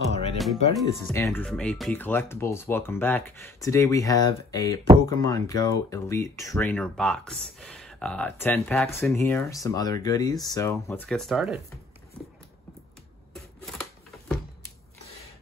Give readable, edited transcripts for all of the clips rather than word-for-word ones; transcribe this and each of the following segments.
All right, everybody, this is Andrew from AP Collectibles. Welcome back. Today we have a Pokemon Go Elite Trainer box. 10 packs in here, some other goodies, so let's get started.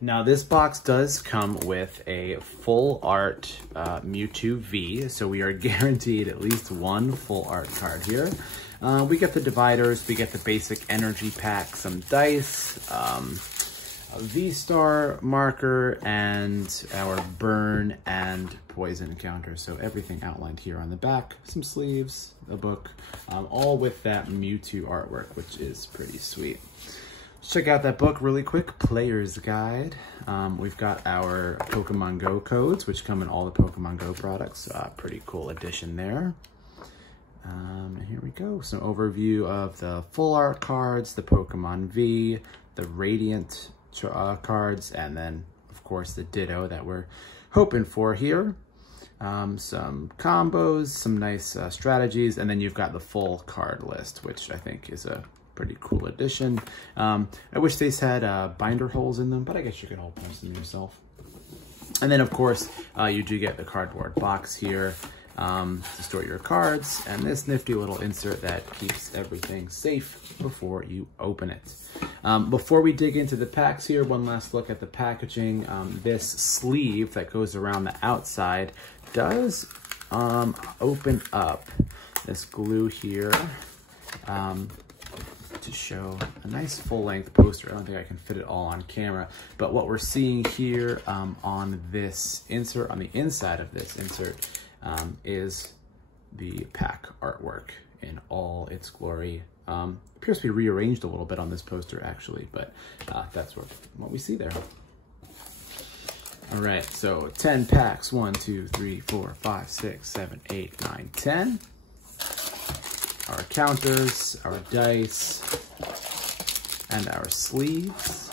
Now this box does come with a full art Mewtwo V, so we are guaranteed at least one full art card here. We get the dividers, we get the basic energy pack, some dice, a V-Star marker, and our burn and poison counter. So everything outlined here on the back, some sleeves, a book, all with that Mewtwo artwork, which is pretty sweet. Let's check out that book really quick, Player's Guide. We've got our Pokemon Go codes, which come in all the Pokemon Go products. Pretty cool addition there. And here we go, some overview of the full art cards, the Pokemon V, the Radiant cards, and then of course the Ditto that we're hoping for here. Some combos, some nice strategies, and then you've got the full card list, which I think is a pretty cool addition. I wish these had binder holes in them, but I guess you can all punch them yourself. And then of course you do get the cardboard box here to store your cards, and this nifty little insert that keeps everything safe before you open it. Before we dig into the packs here, one last look at the packaging. This sleeve that goes around the outside does open up this glue here to show a nice full-length poster. I don't think I can fit it all on camera, but what we're seeing here on this insert, on the inside of this insert, is the pack artwork in all its glory. Appears to be rearranged a little bit on this poster actually, but that's what we see there. All right, so 10 packs, 1, 2, 3, 4, 5, 6, 7, 8, 9, 10. Our counters, our dice, and our sleeves,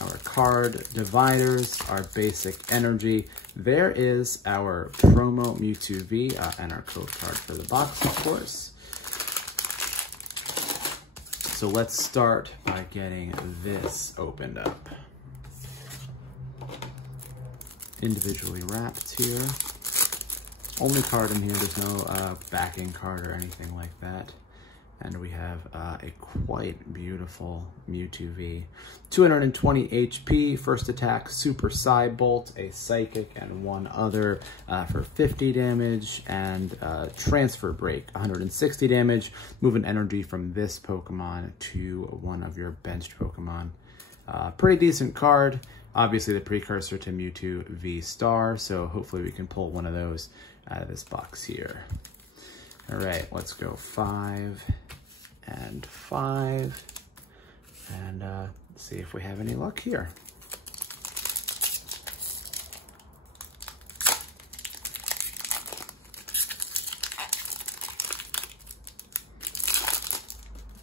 our card dividers, our basic energy. There is our promo Mewtwo V and our code card for the box, of course. So let's start by getting this opened up. Individually wrapped here. Only card in here, there's no backing card or anything like that. And we have a quite beautiful Mewtwo V. 220 HP, first attack, Super Psy Bolt, a Psychic, and one other for 50 damage, and Transfer Break, 160 damage, moving energy from this Pokemon to one of your benched Pokemon. Pretty decent card, obviously the precursor to Mewtwo V-Star, so hopefully we can pull one of those out of this box here. All right, let's go 5 and 5, and see if we have any luck here.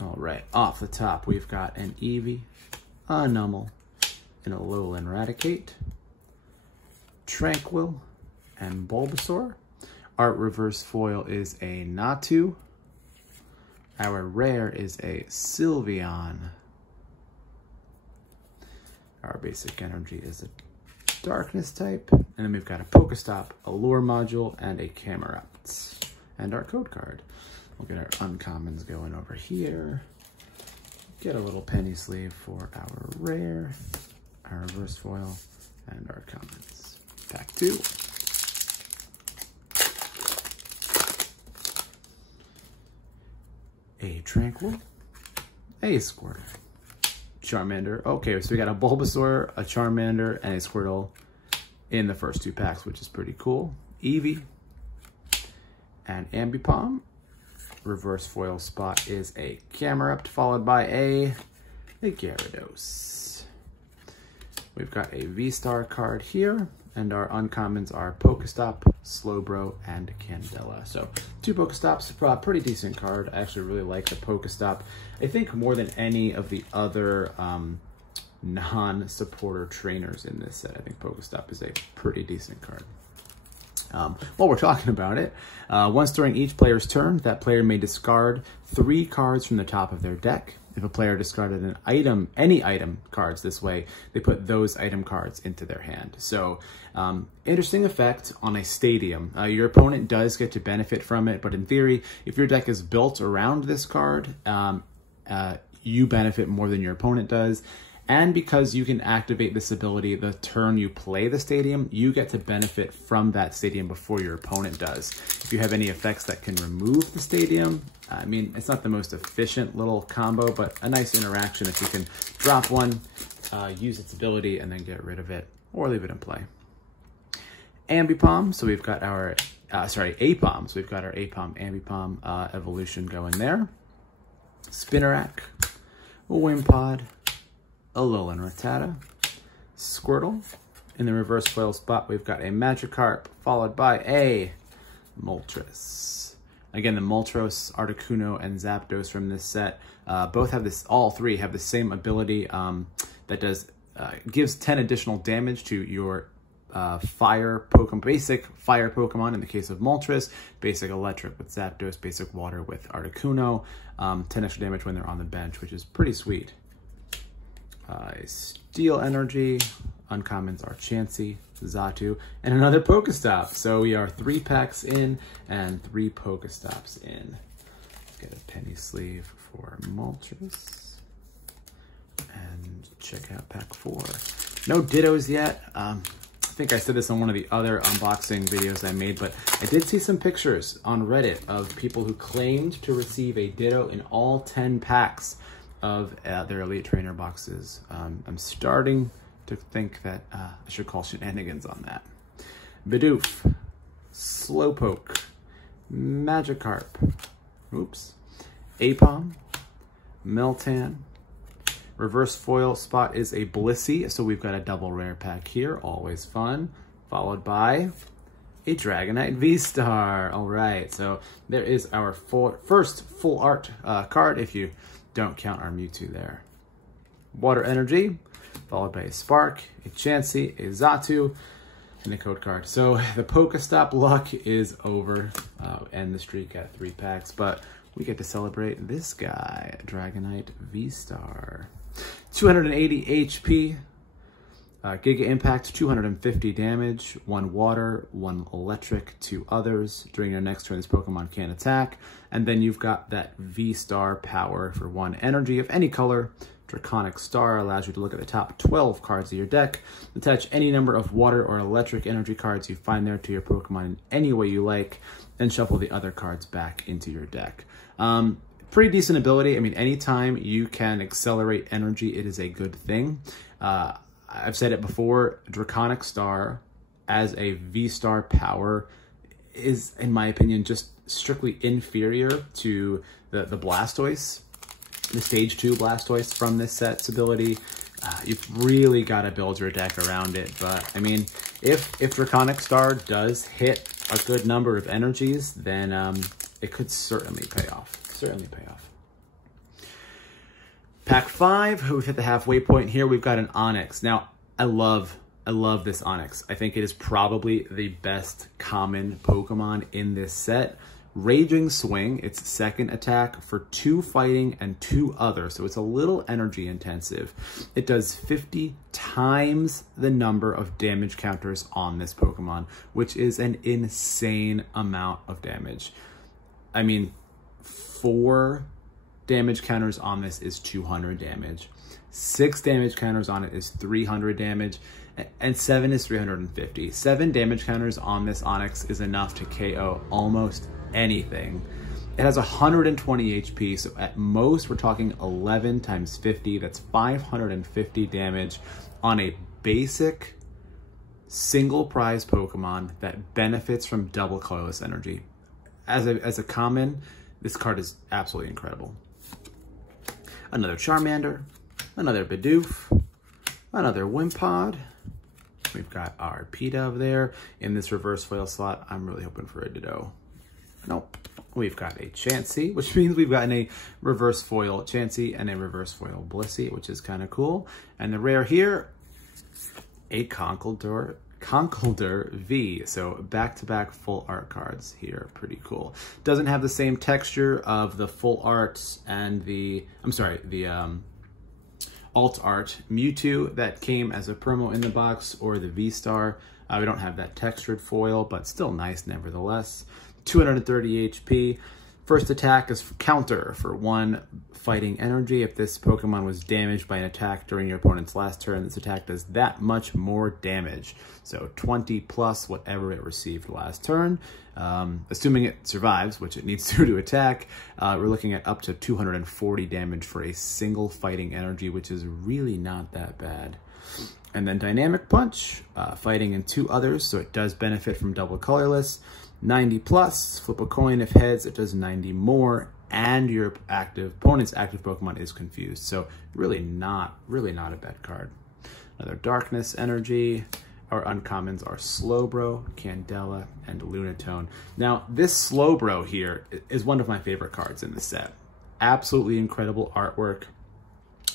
All right, off the top, we've got an Eevee, a Numel, an Alolan Raticate, Tranquil, and Bulbasaur. Art reverse foil is a Natu. Our rare is a Sylveon. Our basic energy is a darkness type. And then we've got a Pokestop, a lure module, and a Camerupt. And our code card. We'll get our uncommons going over here. Get a little penny sleeve for our rare, our reverse foil, and our commons. Pack 2. A Tranquil, a Squirtle, Charmander. Okay, so we got a Bulbasaur, a Charmander, and a Squirtle in the first 2 packs, which is pretty cool. Eevee and Ambipom. Reverse foil spot is a Camerupt, followed by a Gyarados. We've got a V-Star card here, and our uncommons are Pokestop, Slowbro, and Candela. So 2 Pokestops, pretty decent card. I actually really like the Pokestop. I think more than any of the other non-supporter trainers in this set, I think Pokestop is a pretty decent card. While we're talking about it, once during each player's turn, that player may discard 3 cards from the top of their deck. If a player discarded an item, any item cards this way, they put those item cards into their hand. So, interesting effect on a stadium. Your opponent does get to benefit from it, but in theory, if your deck is built around this card, you benefit more than your opponent does. And because you can activate this ability the turn you play the stadium, you get to benefit from that stadium before your opponent does. If you have any effects that can remove the stadium, I mean, it's not the most efficient little combo, but a nice interaction if you can drop one, use its ability, and then get rid of it, or leave it in play. Ambipom, so we've got our, APOM, so we've got our APOM Ambipom evolution going there. Spinnerack, Wimpod, Alolan Rattata, Squirtle. In the reverse foil spot, we've got a Magikarp, followed by a Moltres. Again, the Moltres, Articuno, and Zapdos from this set both have this, all 3 have the same ability that does, gives 10 additional damage to your fire Pokemon, basic fire Pokemon in the case of Moltres, basic electric with Zapdos, basic water with Articuno, 10 extra damage when they're on the bench, which is pretty sweet. Steel Energy, uncommons are Chansey, Xatu, and another Pokestop. So we are 3 packs in and 3 Pokestops in. Get a penny sleeve for Moltres. And check out pack 4. No Dittos yet. I think I said this on one of the other unboxing videos I made, but I did see some pictures on Reddit of people who claimed to receive a Ditto in all 10 packs of their Elite Trainer boxes. I'm starting to think that I should call shenanigans on that. Bidoof, Slowpoke, Magikarp, oops, Apom, Meltan. Reverse foil spot is a Blissey, so we've got a double rare pack here, always fun, followed by a Dragonite V-Star. All right, so there is our first full art card, if you don't count our Mewtwo there. Water Energy, followed by a Spark, a Chansey, a Xatu, and a code card. So the Pokestop luck is over. End the streak at 3 packs, but we get to celebrate this guy, Dragonite V-Star. 280 HP, Giga Impact, 250 damage, 1 water, 1 electric, 2 others. During your next turn, this Pokemon can't attack. And then you've got that V-Star power for 1 energy of any color. Draconic Star allows you to look at the top 12 cards of your deck, attach any number of water or electric energy cards you find there to your Pokemon in any way you like, and shuffle the other cards back into your deck. Pretty decent ability. I mean, anytime you can accelerate energy, it is a good thing. I've said it before, Draconic Star as a V-Star power is, in my opinion, just strictly inferior to the Blastoise, the Stage 2 Blastoise from this set's ability. You've really got to build your deck around it. But, I mean, if Draconic Star does hit a good number of energies, then it could certainly pay off. Pack 5, we've hit the halfway point here. We've got an Onix. Now, I love this Onix. I think it is probably the best common Pokemon in this set. Raging Swing, its second attack for 2 fighting and 2 other, so it's a little energy intensive. It does 50 times the number of damage counters on this Pokemon, which is an insane amount of damage. I mean, 4 damage counters on this is 200 damage. 6 damage counters on it is 300 damage. And 7 is 350. 7 damage counters on this Onix is enough to KO almost anything. It has 120 HP, so at most we're talking 11 times 50. That's 550 damage on a basic single prize Pokemon that benefits from double colorless energy. As a common, this card is absolutely incredible. Another Charmander, another Bidoof, another Wimpod. We've got our P-Dove there. In this reverse foil slot, I'm really hoping for a Ditto. Nope. We've got a Chansey, which means we've gotten a reverse foil Chansey and a reverse foil Blissey, which is kind of cool. And the rare here, a Conkeldurr Conkeldurr V. So back-to-back full art cards here. Pretty cool. Doesn't have the same texture of the full art and the alt art Mewtwo that came as a promo in the box, or the V-Star. We don't have that textured foil, but still nice nevertheless. 230 HP. First attack is counter for 1 fighting energy. If this Pokemon was damaged by an attack during your opponent's last turn, this attack does that much more damage. So 20 plus whatever it received last turn. Assuming it survives, which it needs to attack, we're looking at up to 240 damage for a single fighting energy, which is really not that bad. And then Dynamic Punch, fighting in 2 others, so it does benefit from double colorless. 90 plus, flip a coin. If heads, it does 90 more, and your opponent's active Pokemon is confused. So really not a bad card. Another Darkness Energy. Our uncommons are Slowbro, Candela, and Lunatone. Now, this Slowbro here is one of my favorite cards in the set. Absolutely incredible artwork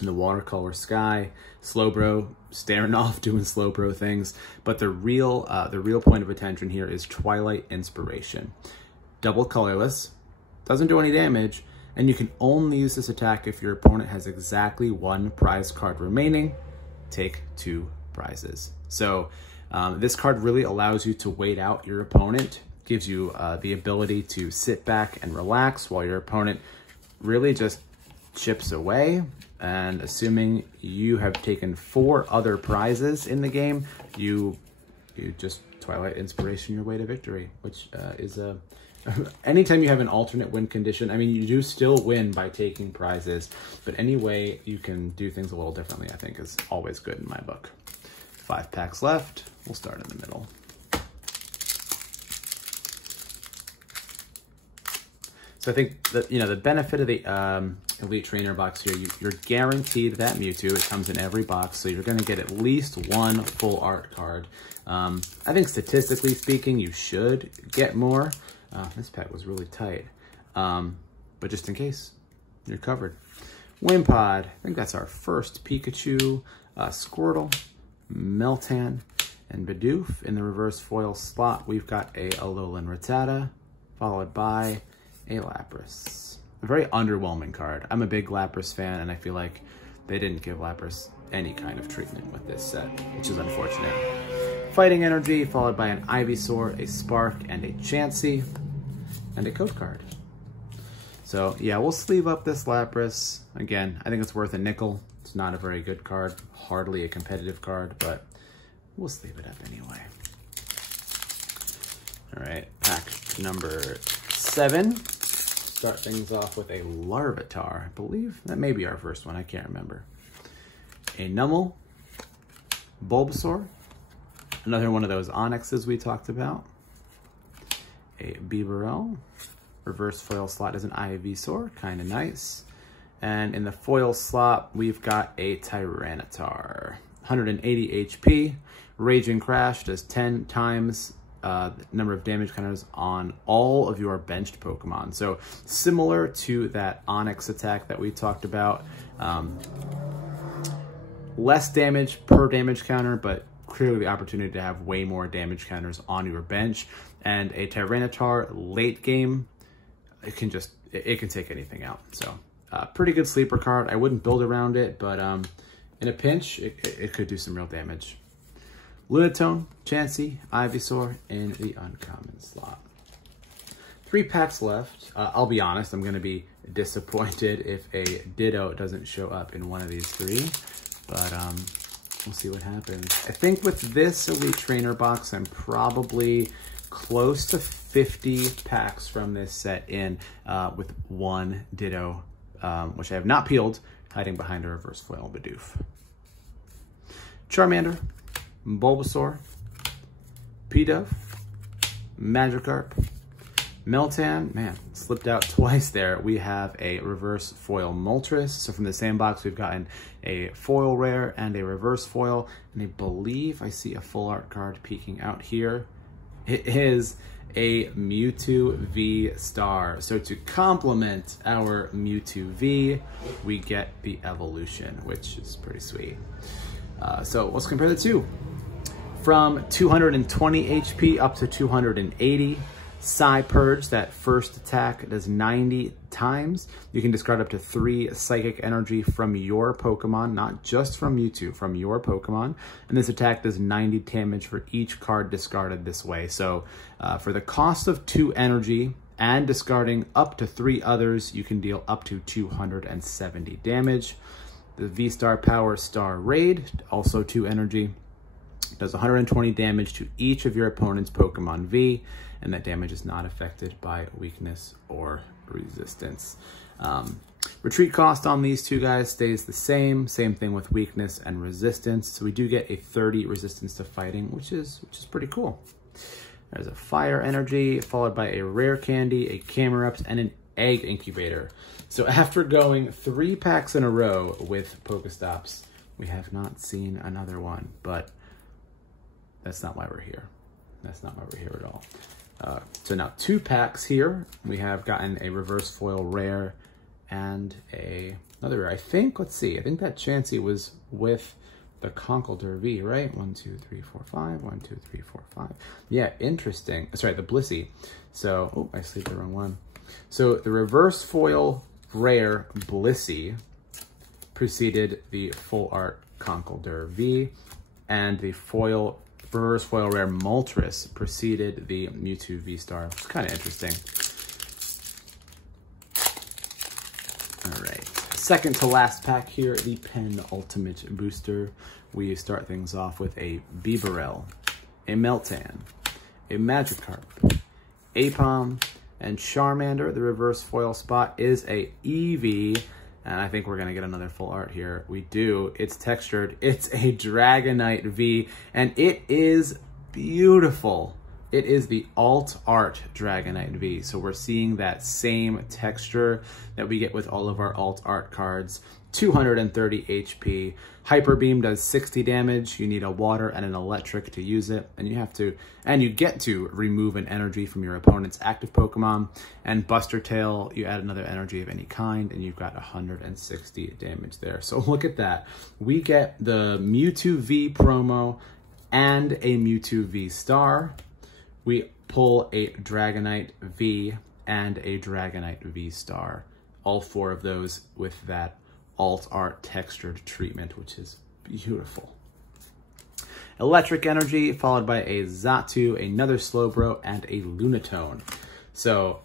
in the watercolor sky. Slowbro staring off doing Slowbro things, but the real point of attention here is Twilight Inspiration. Double colorless, doesn't do any damage, and you can only use this attack if your opponent has exactly 1 prize card remaining. Take 2 prizes. So this card really allows you to wait out your opponent, gives you the ability to sit back and relax while your opponent really just chips away. And assuming you have taken 4 other prizes in the game, you just Twilight Inspiration your way to victory, which is anytime you have an alternate win condition, I mean, you do still win by taking prizes, but any way you can do things a little differently, I think, is always good in my book. 5 packs left. We'll start in the middle. So I think that, the benefit of the Elite Trainer box here, you're guaranteed that Mewtwo. It comes in every box, so you're going to get at least 1 full art card. I think statistically speaking, you should get more. This pack was really tight. But just in case, you're covered. Wimpod, I think that's our first Pikachu, Squirtle, Meltan, and Bidoof. In the reverse foil slot, we've got a Alolan Rattata, followed by a Lapras. A very underwhelming card. I'm a big Lapras fan, and I feel like they didn't give Lapras any kind of treatment with this set, which is unfortunate. Fighting Energy, followed by an Ivysaur, a Spark, and a Chansey, and a code card. So yeah, we'll sleeve up this Lapras. Again, I think it's worth a nickel. It's not a very good card, hardly a competitive card, but we'll sleeve it up anyway. All right, pack number 7. Start things off with a Larvitar. I believe that may be our first one, I can't remember. A Numel, Bulbasaur, another one of those Onyxes we talked about. A Bibarel, reverse foil slot is an Ivysaur, kind of nice. And in the foil slot, we've got a Tyranitar. 180 HP, Raging Crash does 10 times number of damage counters on all of your benched Pokemon. So similar to that Onyx attack that we talked about. Less damage per damage counter, but clearly the opportunity to have way more damage counters on your bench. And a Tyranitar late game, it can take anything out. So pretty good sleeper card. I wouldn't build around it, but in a pinch, it could do some real damage. Lunatone, Chansey, Ivysaur in the uncommon slot. 3 packs left. I'll be honest, I'm going to be disappointed if a Ditto doesn't show up in one of these 3, but we'll see what happens. I think with this Elite Trainer box, I'm probably close to 50 packs from this set in with 1 Ditto, which I have not peeled, hiding behind a reverse foil Bidoof. Charmander, Bulbasaur, Pidove, Magikarp, Meltan, man, slipped out twice there. We have a reverse foil Moltres. So from the same box, we've gotten a foil rare and a reverse foil. And I believe I see a full art card peeking out here. It is a Mewtwo V-Star. So to complement our Mewtwo V, we get the evolution, which is pretty sweet. So let's compare the two. from 220 HP up to 280. Psy Purge, that first attack does 90 times. You can discard up to 3 psychic energy from your Pokemon, not just from Mewtwo, from your Pokemon. And this attack does 90 damage for each card discarded this way. So for the cost of 2 energy and discarding up to 3 others, you can deal up to 270 damage. The V-Star Power Star Raid, also 2 energy, does 120 damage to each of your opponent's Pokemon V, and that damage is not affected by weakness or resistance. Retreat cost on these two guys stays the same thing with weakness and resistance. So we do get a 30 resistance to fighting, which is pretty cool. There's a Fire Energy, followed by a Rare Candy, a Camerupt, and an Egg Incubator. So after going 3 packs in a row with Pokestops, we have not seen another one, but that's not why we're here. That's not why we're here at all. So now 2 packs here. We have gotten a reverse foil rare and another rare. I think, let's see, I think that Chansey was with the Conkeldurr V, right? 1, 2, 3, 4, 5. 1, 2, 3, 4, 5. Yeah, interesting. Sorry, the Blissey. So, oh, I sleeped the wrong one. So the reverse foil rare Blissey preceded the full art Conkeldurr V, and the reverse foil rare Moltres preceded the Mewtwo V-Star, which is kind of interesting. All right, second to last pack here, the penultimate booster. We start things off with a Bibarel, a Meltan, a Magikarp, Apom, and Charmander. The reverse foil spot is a Eevee, and I think we're gonna get another full art here. We do. It's textured. It's a Dragonite V, and it is beautiful. It is the alt art Dragonite V. So we're seeing that same texture that we get with all of our alt art cards. 230 HP. Hyper Beam does 60 damage. You need a water and an electric to use it, and you get to remove an energy from your opponent's active Pokemon. And Buster Tail, you add another energy of any kind, and you've got 160 damage there. So look at that. We get the Mewtwo V promo and a Mewtwo V Star. We pull a Dragonite V and a Dragonite V Star. All 4 of those with that alt art textured treatment, which is beautiful. Electric Energy, followed by a Xatu, another Slowbro, and a Lunatone. So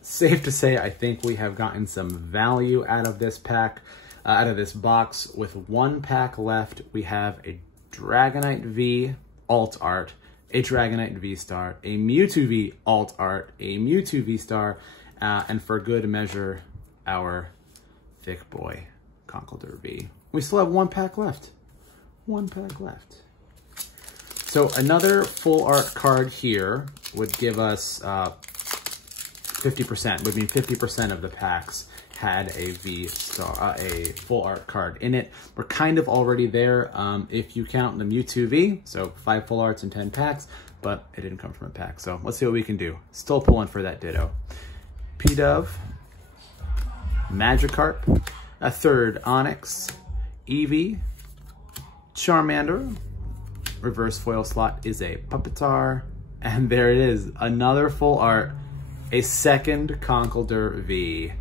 safe to say, I think we have gotten some value out of this pack, out of this box. With 1 pack left, we have a Dragonite V alt art, a Dragonite V Star, a Mewtwo V alt art, a Mewtwo V Star, and for good measure, our thick boy Conkeldurr V. We still have 1 pack left. 1 pack left. So another full art card here would give us 50%, would mean 50% of the packs had a V-Star, a full art card in it. We're kind of already there if you count the Mewtwo V, so 5 full arts and 10 packs, but it didn't come from a pack. So let's see what we can do. Still pulling for that Ditto. P-Dove, Magikarp, a third Onyx, Eevee, Charmander, reverse foil slot is a Pupitar, and there it is, another full art, a second Conkeldurr V.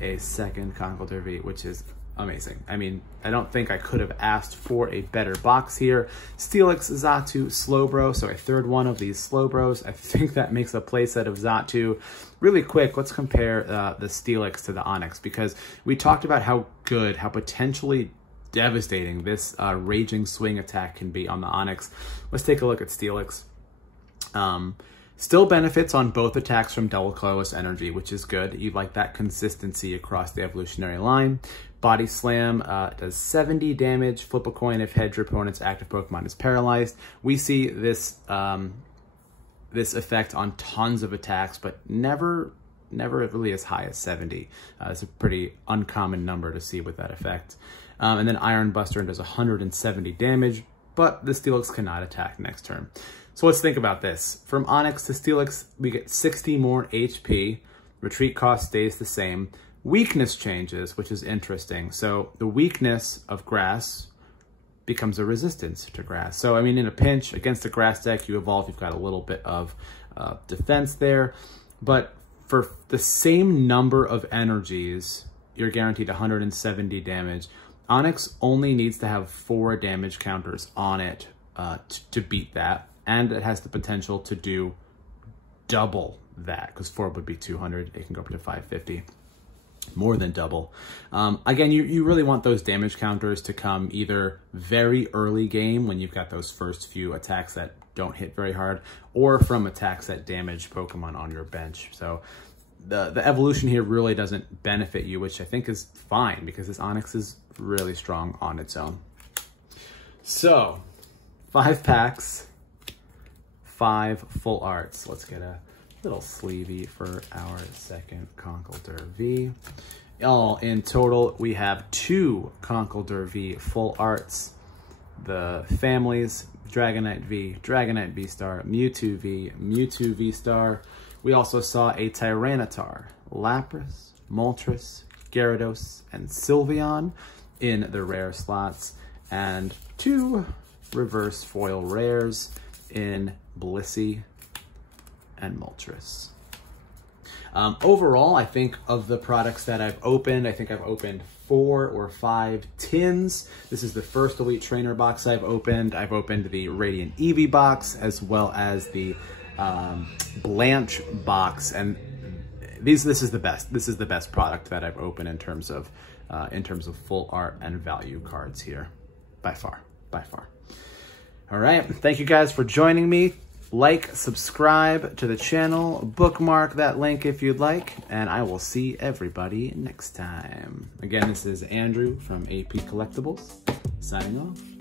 A second Conkeldurr V, which is amazing. I mean, I don't think I could have asked for a better box here. Steelix, Xatu, Slowbro, so a third one of these Slowbros. I think that makes a playset of Xatu. Really quick, let's compare the Steelix to the Onyx, because we talked about how good, how potentially devastating this Raging Swing attack can be on the Onyx. Let's take a look at Steelix. Still benefits on both attacks from Double Colorless Energy, which is good. You'd like that consistency across the evolutionary line. Body Slam does 70 damage. Flip a coin if head your opponent's active Pokemon is paralyzed. We see this this effect on tons of attacks, but never really as high as 70. It's a pretty uncommon number to see with that effect. And then Iron Buster does 170 damage, but the Steelix cannot attack next turn. So let's think about this. From Onyx to Steelix, we get 60 more HP. Retreat cost stays the same. Weakness changes, which is interesting. So the weakness of Grass becomes a resistance to grass. So, I mean, in a pinch against a grass deck, you evolve, you've got a little bit of defense there. But for the same number of energies, you're guaranteed 170 damage. Onyx only needs to have 4 damage counters on it to beat that. And it has the potential to do double that, because 4 would be 200. It can go up to 550. More than double. Again, you really want those damage counters to come either very early game when you've got those first few attacks that don't hit very hard, or from attacks that damage Pokemon on your bench. So the evolution here really doesn't benefit you, which I think is fine because this Onyx is really strong on its own. So 5 packs, 5 full arts. Let's get a little sleevey for our second Conkeldurr V. All in total, we have 2 Conkeldurr V full arts. The families, Dragonite V, Dragonite V-Star, Mewtwo V, Mewtwo V-Star. We also saw a Tyranitar, Lapras, Moltres, Gyarados, and Sylveon in the rare slots, and 2 reverse foil rares in Blissey and Moltres. Overall, I think of the products that I've opened, I think I've opened 4 or 5 tins. This is the first Elite Trainer box I've opened. I've opened the Radiant Eevee box as well as the Blanche box, and this is the best. This is the best product that I've opened in terms of full art and value cards here, by far, by far. All right, thank you guys for joining me. Like, subscribe to the channel, bookmark that link if you'd like, and I will see everybody next time. Again, this is Andrew from AP Collectibles, signing off.